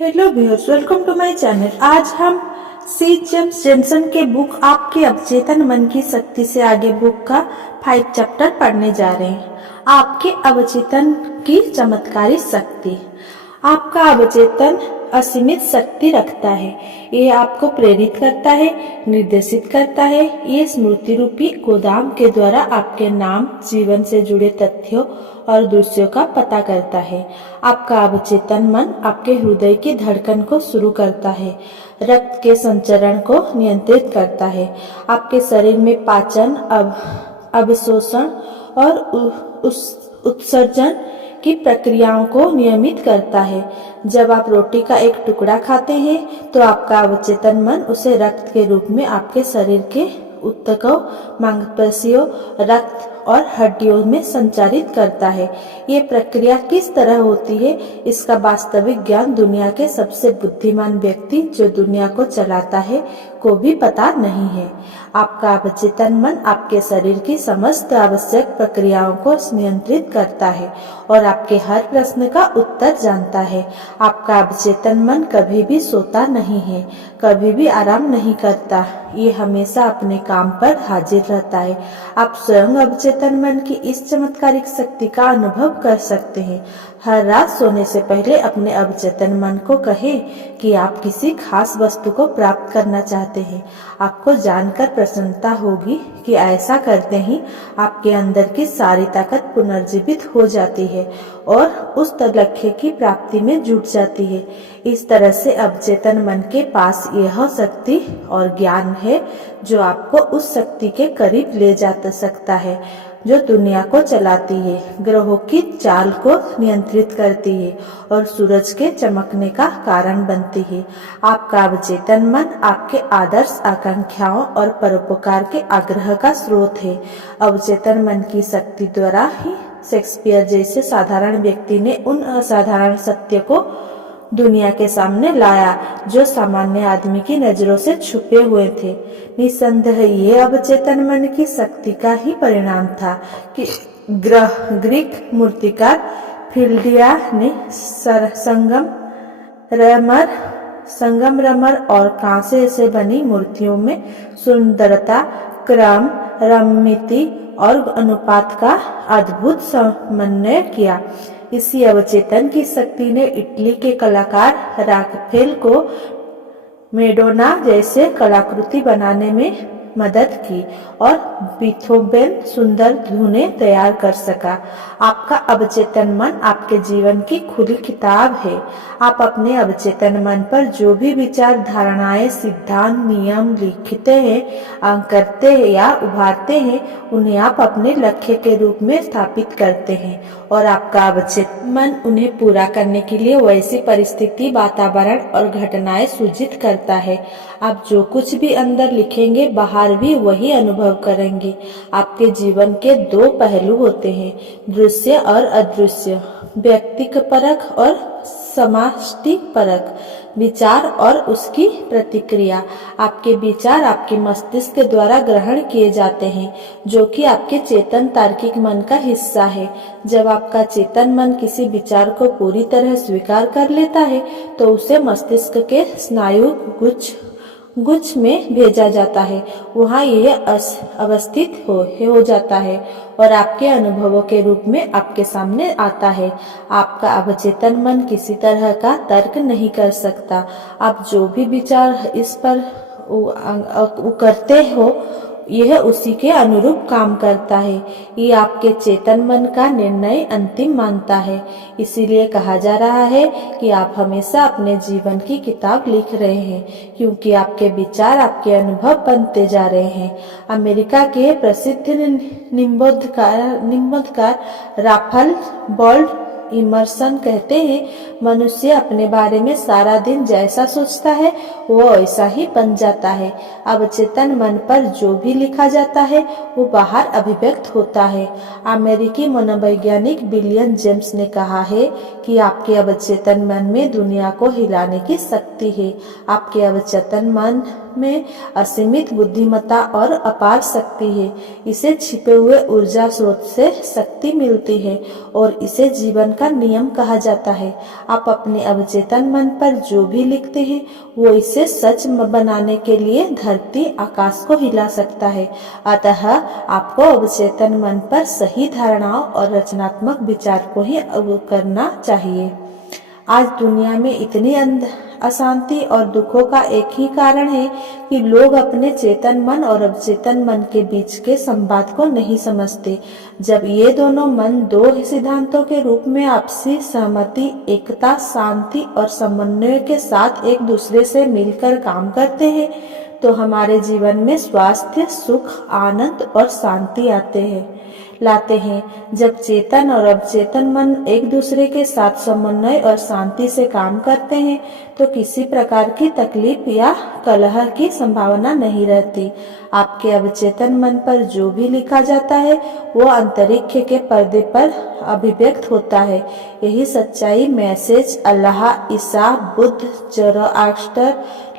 Hello viewers, welcome to my channel. आज हम C James Jensen के बुक आपके अवचेतन मन की शक्ति से आगे बुक का 5 चैप्टर पढ़ने जा रहे हैं। आपके अवचेतन की चमत्कारी शक्ति। आपका अवचेतन असीमित शक्ति रखता है। ये आपको प्रेरित करता है, निर्देशित करता है। ये स्मृति रूपी गोदाम के द्वारा आपके नाम, जीवन से जुड़े तथ्यों और दृश्यों का पता करता है। आपका अवचेतन मन आपके हृदय की धड़कन को शुरू करता है, रक्त के संचरण को नियंत्रित करता है, आपके शरीर में पाचन, अवशोषण और उत्सर्जन की प्रक्रियाओं को नियमित करता है। जब आप रोटी का एक टुकड़ा खाते हैं तो आपका अवचेतन मन उसे रक्त के रूप में आपके शरीर के ऊतकों, मांसपेशियों, रक्त और हड्डियों में संचारित करता है। ये प्रक्रिया किस तरह होती है, इसका वास्तविक ज्ञान दुनिया के सबसे बुद्धिमान व्यक्ति जो दुनिया को चलाता है को भी पता नहीं है। आपका अवचेतन मन आपके शरीर की समस्त आवश्यक प्रक्रियाओं को नियंत्रित करता है और आपके हर प्रश्न का उत्तर जानता है। आपका अवचेतन मन कभी भी सोता नहीं है, कभी भी आराम नहीं करता। ये हमेशा अपने काम पर हाजिर रहता है। आप स्वयं अवचेतन मन की इस चमत्कारिक शक्ति का अनुभव कर सकते हैं। हर रात सोने से पहले अपने अवचेतन मन को कहें कि आप किसी खास वस्तु को प्राप्त करना चाहते हैं। आपको जानकर प्रसन्नता होगी कि ऐसा करते ही आपके अंदर की सारी ताकत पुनर्जीवित हो जाती है और उस लक्ष्य की प्राप्ति में जुट जाती है। इस तरह से अवचेतन मन के पास यह शक्ति और ज्ञान है जो आपको उस शक्ति के करीब ले जा सकता है जो दुनिया को चलाती है, ग्रहों की चाल को नियंत्रित करती है और सूरज के चमकने का कारण बनती है। आपका अवचेतन मन आपके आदर्श, आकांक्षाओं और परोपकार के आग्रह का स्रोत है। अवचेतन मन की शक्ति द्वारा ही शेक्सपियर जैसे साधारण व्यक्ति ने उन असाधारण सत्य को दुनिया के सामने लाया जो सामान्य आदमी की नजरों से छुपे हुए थे। निसंदेह ये अवचेतन मन की शक्ति का ही परिणाम था कि ग्रीक मूर्तिकार फिल्डिया ने संगमरमर और कांसे से बनी मूर्तियों में सुंदरता, क्रम, रमिति और अनुपात का अद्भुत समन्वय किया। इसी अवचेतन की शक्ति ने इटली के कलाकार राफेल को मेडोना जैसे कलाकृति बनाने में मदद की और बीथोवेन सुंदर धुनें तैयार कर सका। आपका अवचेतन मन आपके जीवन की खुली किताब है। आप अपने अवचेतन मन पर जो भी विचार, धारणाएं, सिद्धांत, नियम लिखते हैं, करते हैं या उभारते हैं, उन्हें आप अपने लक्ष्य के रूप में स्थापित करते हैं और आपका अवचेतन मन उन्हें पूरा करने के लिए वैसी परिस्थिति, वातावरण और घटनाएं सूजित करता है। आप जो कुछ भी अंदर लिखेंगे, बाहर भी वही अनुभव करेंगे। आपके जीवन के 2 पहलू होते हैं, दृश्य और अदृश्य, व्यक्तिपरक और समष्टि परक, विचार और उसकी प्रतिक्रिया। आपके विचार आपके मस्तिष्क द्वारा ग्रहण किए जाते हैं जो कि आपके चेतन तार्किक मन का हिस्सा है। जब आपका चेतन मन किसी विचार को पूरी तरह स्वीकार कर लेता है तो उसे मस्तिष्क के स्नायु गुच्छ में भेजा जाता है। वहाँ यह अवस्थित हो जाता है और आपके अनुभवों के रूप में आपके सामने आता है। आपका अवचेतन मन किसी तरह का तर्क नहीं कर सकता। आप जो भी विचार इस पर करते हो, यह उसी के अनुरूप काम करता है। ये आपके चेतन मन का निर्णय अंतिम मानता है। इसीलिए कहा जा रहा है कि आप हमेशा अपने जीवन की किताब लिख रहे हैं, क्योंकि आपके विचार आपके अनुभव बनते जा रहे हैं। अमेरिका के प्रसिद्ध निबंधकार राल्फ वॉल्डो इमर्सन कहते हैं, मनुष्य अपने बारे में सारा दिन जैसा सोचता है वो ऐसा ही बन जाता है। अवचेतन मन पर जो भी लिखा जाता है वो बाहर अभिव्यक्त होता है। अमेरिकी मनोवैज्ञानिक विलियम जेम्स ने कहा है कि आपके अवचेतन मन में दुनिया को हिलाने की शक्ति है। आपके अवचेतन मन में असीमित बुद्धिमत्ता और अपार शक्ति है। इसे छिपे हुए ऊर्जा स्रोत से शक्ति मिलती है और इसे जीवन का नियम कहा जाता है। आप अपने अवचेतन मन पर जो भी लिखते हैं वो इसे सच बनाने के लिए धरती आकाश को हिला सकता है। अतः आपको अवचेतन मन पर सही धारणाओं और रचनात्मक विचार को ही करना चाहिए। आज दुनिया में इतनी अशांति और दुखों का एक ही कारण है कि लोग अपने चेतन मन और अवचेतन मन के बीच के संवाद को नहीं समझते। जब ये दोनों मन दो सिद्धांतों के रूप में आपसी सहमति, एकता, शांति और समन्वय के साथ एक दूसरे से मिलकर काम करते हैं तो हमारे जीवन में स्वास्थ्य, सुख, आनंद और शांति लाते हैं। जब चेतन और अवचेतन मन एक दूसरे के साथ समन्वय और शांति से काम करते हैं तो किसी प्रकार की तकलीफ या कलह की संभावना नहीं रहती। आपके अवचेतन मन पर जो भी लिखा जाता है वो अंतरिक्ष के पर्दे पर अभिव्यक्त होता है। यही सच्चाई मैसेज अल्लाह, ईसा, बुद्ध, ज़ोरास्ट्र,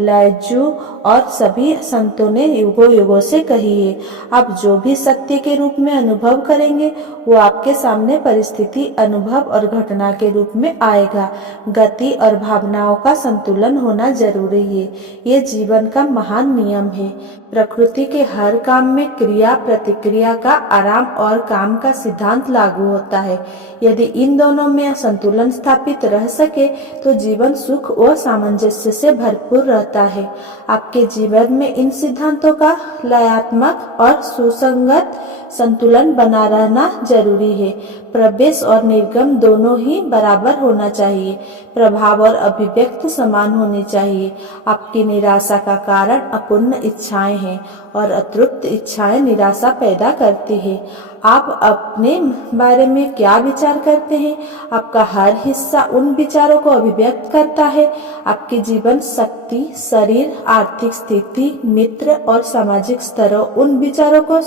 लाओत्ज़ु और सभी संतों ने युगों युगों से कही है। आप जो भी सत्य के रूप में अनुभव करेंगे वो आपके सामने परिस्थिति, अनुभव और घटना के रूप में आएगा। गति और भावनाओं का संतुलन होना जरूरी है। ये जीवन का महान नियम है। प्रकृति के हर काम में क्रिया प्रतिक्रिया का आराम और काम का सिद्धांत लागू होता है। यदि इन दोनों में संतुलन स्थापित रह सके तो जीवन सुख और सामंजस्य से भरपूर रहता है। आपके जीवन में इन सिद्धांतों का लयात्मक और सुसंगत संतुलन बना रहना जरूरी है। प्रवेश और निर्गम दोनों ही बराबर होना चाहिए। प्रभाव और अभिव्यक्ति समान होनी चाहिए। आपकी निराशा का कारण अपूर्ण इच्छाएं हैं और अतृप्त इच्छाएं निराशा पैदा करती है। आप अपने बारे में क्या विचार करते हैं, आपका हर हिस्सा उन विचारों को अभिव्यक्त करता है। आपके जीवन शक्ति, शरीर, आर्थिक स्थिति, मित्र और सामाजिक स्तरों उन विचारों को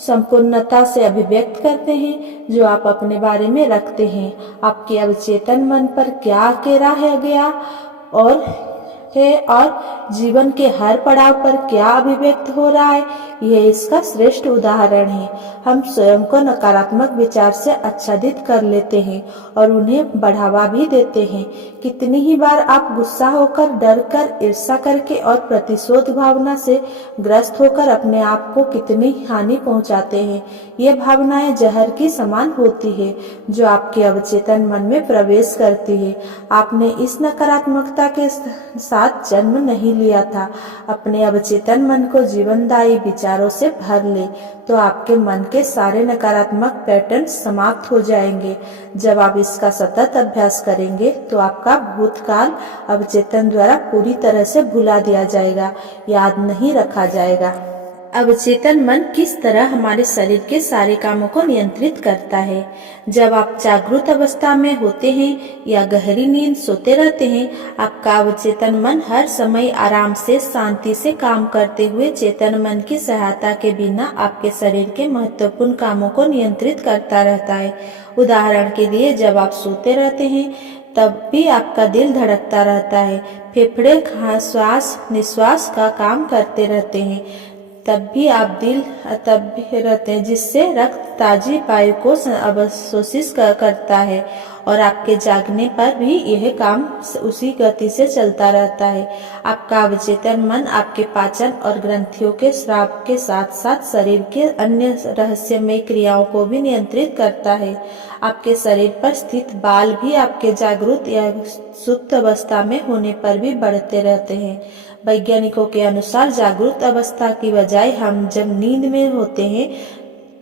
संपूर्णता से अभिव्यक्त करते हैं जो आप अपने बारे में रखते हैं। आपके अवचेतन मन पर क्या केरा है गया और जीवन के हर पड़ाव पर क्या अभिव्यक्त हो रहा है, यह इसका श्रेष्ठ उदाहरण है। हम स्वयं को नकारात्मक विचार से आच्छादित कर लेते हैं और उन्हें बढ़ावा भी देते हैं। कितनी ही बार आप गुस्सा होकर, डर कर, ईर्ष्या करके और प्रतिशोध भावना से ग्रस्त होकर अपने आप को कितनी हानि पहुंचाते हैं। ये भावनाएं जहर की समान होती है जो आपके अवचेतन मन में प्रवेश करती है। आपने इस नकारात्मकता के साथ जन्म नहीं लिया था। अपने अवचेतन मन को जीवनदायी विचारों से भर ले तो आपके मन के सारे नकारात्मक पैटर्न समाप्त हो जाएंगे। जब आप इसका सतत अभ्यास करेंगे तो आपका भूतकाल अवचेतन द्वारा पूरी तरह से भुला दिया जाएगा, याद नहीं रखा जाएगा। अवचेतन मन किस तरह हमारे शरीर के सारे कामों को नियंत्रित करता है। जब आप जागृत अवस्था में होते हैं या गहरी नींद सोते रहते हैं, आपका अवचेतन मन हर समय आराम से, शांति से काम करते हुए चेतन मन की सहायता के बिना आपके शरीर के महत्वपूर्ण कामों को नियंत्रित करता रहता है। उदाहरण के लिए, जब आप सोते रहते हैं तब भी आपका दिल धड़कता रहता है, फेफड़े श्वास निश्वास का काम करते रहते हैं, तब भी रहते हैं, जिससे रक्त ताजी वायु को अवशोषित करता है और आपके जागने पर भी यह काम उसी गति से चलता रहता है। आपका अवचेतन मन आपके पाचन और ग्रंथियों के स्राव के साथ साथ शरीर के अन्य रहस्यमय क्रियाओं को भी नियंत्रित करता है। आपके शरीर पर स्थित बाल भी आपके जागृत या सुप्त अवस्था में होने पर भी बढ़ते रहते हैं। वैज्ञानिकों के अनुसार जागृत अवस्था की बजाय हम जब नींद में होते हैं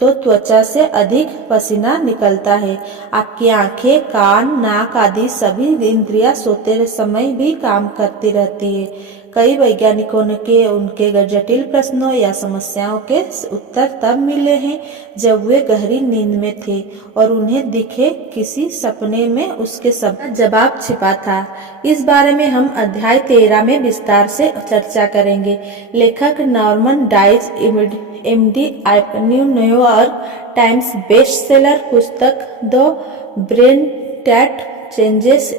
तो त्वचा से अधिक पसीना निकलता है। आपकी आंखें, कान, नाक आदि सभी इंद्रियां सोते समय भी काम करती रहती है। कई वैज्ञानिकों के उनके जटिल प्रश्नों या समस्याओं के उत्तर तब मिले हैं जब वे गहरी नींद में थे और उन्हें दिखे किसी सपने में उसके सब जवाब छिपा था। इस बारे में हम अध्याय 13 में विस्तार से चर्चा करेंगे। लेखक Norman Doidge MD New York Times best seller पुस्तक the brain that changes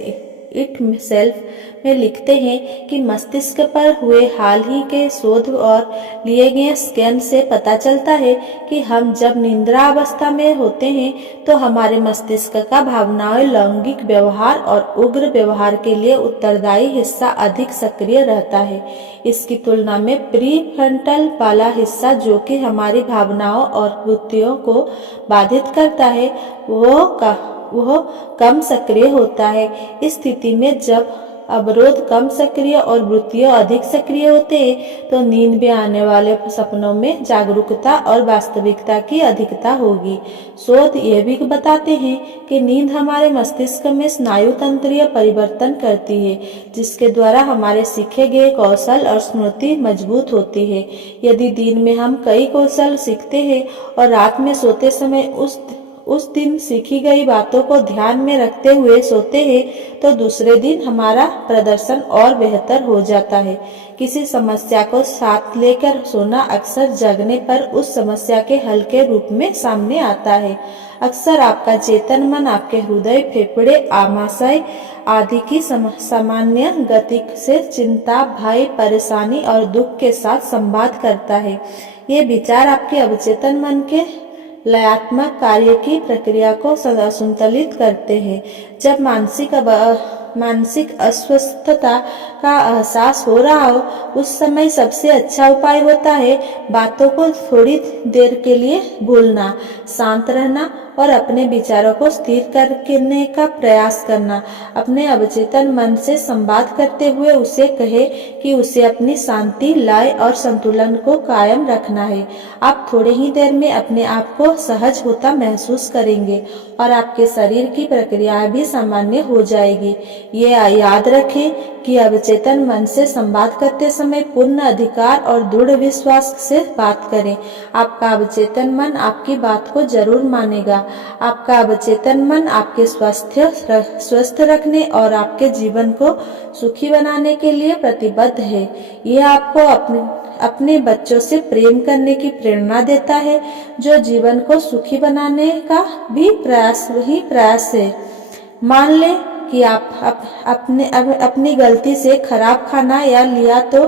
itself में लिखते हैं कि मस्तिष्क पर हुए हाल ही के शोध और लिए गए स्कैन से पता चलता है कि हम जब निद्रा अवस्था में होते हैं तो हमारे मस्तिष्क का भावनाओं, लैंगिक व्यवहार और उग्र व्यवहार के लिए उत्तरदायी हिस्सा अधिक सक्रिय रहता है। इसकी तुलना में प्रीफ्रंटल वाला हिस्सा, जो कि हमारी भावनाओं और वृत्तियों को बाधित करता है, वह कम सक्रिय होता है। इस स्थिति में जब अवरोध कम सक्रिय और वृत्तियों अधिक सक्रिय होते हैं तो नींद में आने वाले सपनों में जागरूकता और वास्तविकता की अधिकता होगी। शोध यह भी बताते हैं कि नींद हमारे मस्तिष्क में स्नायु तंत्रीय परिवर्तन करती है, जिसके द्वारा हमारे सीखे गए कौशल और स्मृति मजबूत होती है। यदि दिन में हम कई कौशल सीखते हैं और रात में सोते समय उस दिन सीखी गई बातों को ध्यान में रखते हुए सोते हैं तो दूसरे दिन हमारा प्रदर्शन और बेहतर हो जाता है। किसी समस्या को साथ लेकर सोना अक्सर जगने पर उस समस्या के हल के रूप में सामने आता है। अक्सर आपका चेतन मन आपके हृदय, फेफड़े, आमाशय आदि की सामान्य गति से चिंता, भय, परेशानी और दुख के साथ संवाद करता है। ये विचार आपके अवचेतन मन के लयात्मक कार्य की प्रक्रिया को संतुलित करते हैं। जब मानसिक अस्वस्थता का एहसास हो रहा हो, उस समय सबसे अच्छा उपाय होता है बातों को थोड़ी देर के लिए भूलना, शांत रहना और अपने विचारों को स्थिर करने का प्रयास करना। अपने अवचेतन मन से संवाद करते हुए उसे कहे कि उसे अपनी शांति, लय और संतुलन को कायम रखना है। आप थोड़े ही देर में अपने आप को सहज होता महसूस करेंगे और आपके शरीर की प्रक्रियाएं भी सामान्य हो जाएगी। ये याद रखें कि अवचेतन मन से संवाद करते समय पूर्ण अधिकार और दृढ़ विश्वास से बात करें। आपका अवचेतन मन आपकी बात को जरूर मानेगा। आपका अवचेतन मन आपके स्वस्थ रखने और आपके जीवन को सुखी बनाने के लिए प्रतिबद्ध है। यह आपको अपने बच्चों से प्रेम करने की प्रेरणा देता है, जो जीवन को सुखी बनाने का भी प्रयास है। मान लें कि आप अपनी गलती से खराब खाना या लिया तो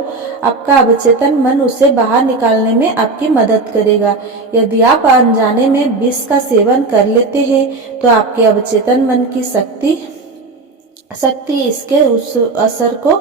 आपका अवचेतन मन उसे बाहर निकालने में आपकी मदद करेगा। यदि आप अनजाने में विष का सेवन कर लेते हैं तो आपके अवचेतन मन की शक्ति इसके उस असर को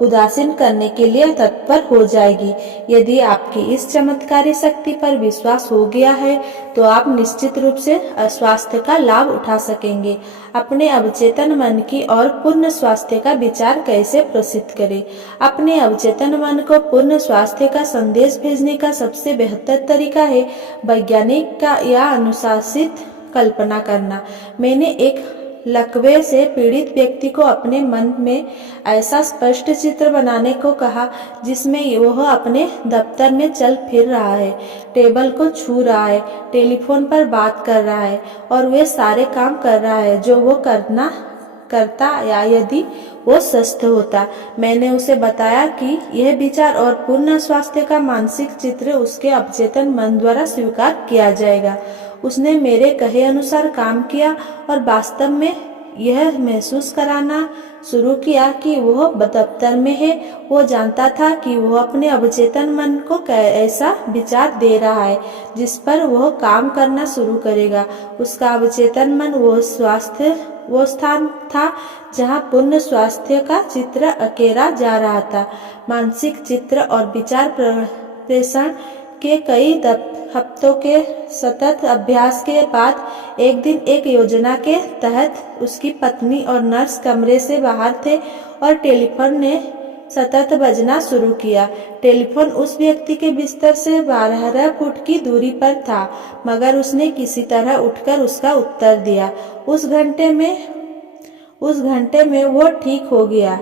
उदासीन करने के लिए तत्पर हो जाएगी। यदि आपकी इस चमत्कारी शक्ति पर विश्वास हो गया है तो आप निश्चित रूप से स्वास्थ्य का लाभ उठा सकेंगे। अपने अवचेतन मन की और पूर्ण स्वास्थ्य का विचार कैसे प्रसिद्ध करें? अपने अवचेतन मन को पूर्ण स्वास्थ्य का संदेश भेजने का सबसे बेहतर तरीका है वैज्ञानिक या अनुशासित कल्पना करना। मैंने एक लकवे से पीड़ित व्यक्ति को अपने मन में ऐसा स्पष्ट चित्र बनाने को कहा जिसमें वह अपने दफ्तर में चल फिर रहा है, टेबल को छू रहा है, टेलीफोन पर बात कर रहा है और वे सारे काम कर रहा है जो वो करता या यदि वो स्वस्थ होता। मैंने उसे बताया कि यह विचार और पूर्ण स्वास्थ्य का मानसिक चित्र उसके अवचेतन मन द्वारा स्वीकार किया जाएगा। उसने मेरे कहे अनुसार काम किया और वास्तव में यह महसूस कराना शुरू किया कि वह दफ्तर में है। वो जानता था कि वह अपने अवचेतन मन को ऐसा विचार दे रहा है जिस पर वह काम करना शुरू करेगा। उसका अवचेतन मन वो स्थान था जहां पूर्ण स्वास्थ्य का चित्र अकेरा जा रहा था। मानसिक चित्र और विचार प्रेषण के कई हफ्तों के सतत अभ्यास के बाद एक दिन एक योजना के तहत उसकी पत्नी और नर्स कमरे से बाहर थे और टेलीफोन ने सतत बजना शुरू किया। टेलीफोन उस व्यक्ति के बिस्तर से 12 फुट की दूरी पर था, मगर उसने किसी तरह उठकर उसका उत्तर दिया। उस घंटे में वो ठीक हो गया।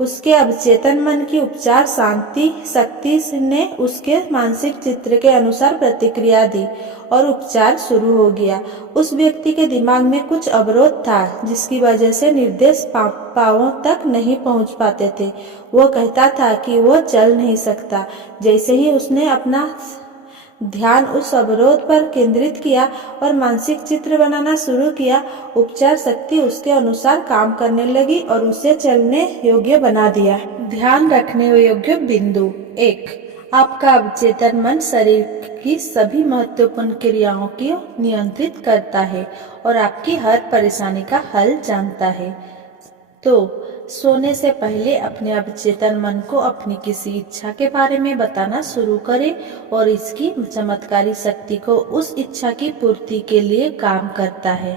उसके अवचेतन मन की उपचार शक्ति ने उसके मानसिक चित्र के अनुसार प्रतिक्रिया दी और उपचार शुरू हो गया। उस व्यक्ति के दिमाग में कुछ अवरोध था जिसकी वजह से निर्देश पांवों तक नहीं पहुंच पाते थे। वो कहता था कि वो चल नहीं सकता। जैसे ही उसने अपना ध्यान उस अवरोध पर केंद्रित किया और मानसिक चित्र बनाना शुरू किया। उपचार शक्ति उसके अनुसार काम करने लगी और उसे चलने योग्य बना दिया। ध्यान रखने योग्य बिंदु। 1. आपका अवचेतन मन शरीर की सभी महत्वपूर्ण क्रियाओं को नियंत्रित करता है और आपकी हर परेशानी का हल जानता है। तो सोने से पहले अपने अवचेतन मन को अपनी किसी इच्छा के बारे में बताना शुरू करें और इसकी चमत्कारी शक्ति को उस इच्छा की पूर्ति के लिए काम करता है।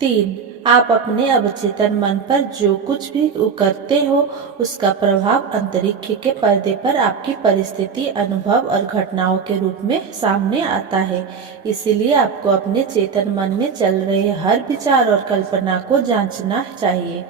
3. आप अपने अवचेतन मन पर जो कुछ भी करते हो उसका प्रभाव अंतरिक्ष के पर्दे पर आपकी परिस्थिति, अनुभव और घटनाओं के रूप में सामने आता है। इसीलिए आपको अपने चेतन मन में चल रहे हर विचार और कल्पना को जांचना चाहिए।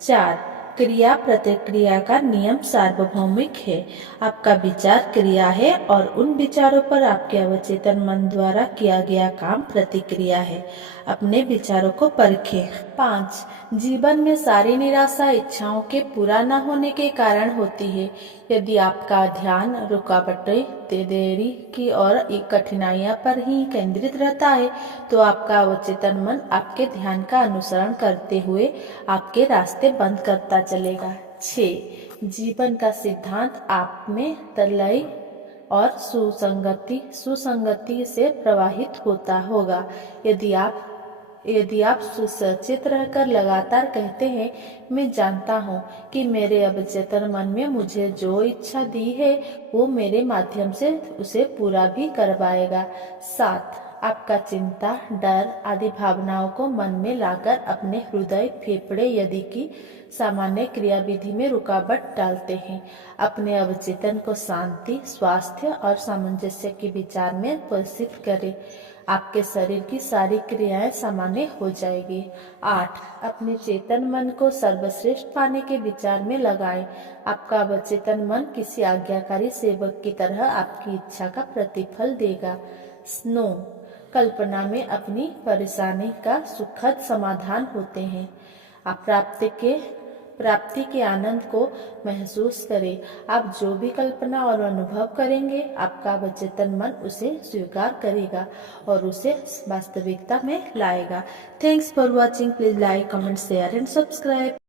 4. क्रिया प्रतिक्रिया का नियम सार्वभौमिक है। आपका विचार क्रिया है और उन विचारों पर आपके अवचेतन मन द्वारा किया गया काम प्रतिक्रिया है। अपने विचारों को परखें। 5. जीवन में सारी निराशा इच्छाओं के पूरा न होने के कारण होती है। यदि आपका ध्यान रुकावटें, देरी की और कठिनाइयां पर ही केंद्रित रहता है तो आपका अवचेतन मन आपके ध्यान का अनुसरण करते हुए आपके रास्ते बंद करता चलेगा। 6. जीवन का सिद्धांत आप में लय और सुसंगति से प्रवाहित होता होगा। यदि आप सुसज्जित रहकर लगातार कहते हैं, मैं जानता हूँ कि मेरे अवचेतन मन में मुझे जो इच्छा दी है वो मेरे माध्यम से उसे पूरा भी करवाएगा। 7. आपका चिंता, डर आदि भावनाओं को मन में लाकर अपने हृदय, फेफड़े यदि की सामान्य क्रियाविधि में रुकावट डालते हैं। अपने अवचेतन को शांति, स्वास्थ्य और सामंजस्य के विचार में परिचित करें। आपके शरीर की सारी क्रियाएं सामान्य हो जाएगी। 8. अपने चेतन मन को सर्वश्रेष्ठ पाने के विचार में लगाएं। आपका अवचेतन मन किसी आज्ञाकारी सेवक की तरह आपकी इच्छा का प्रतिफल देगा। 9. कल्पना में अपनी परेशानी का सुखद समाधान होते हैं। आप प्राप्ति के आनंद को महसूस करें। आप जो भी कल्पना और अनुभव करेंगे आपका अवचेतन मन उसे स्वीकार करेगा और उसे वास्तविकता में लाएगा। Thanks for watching. Please like, comment, share and subscribe.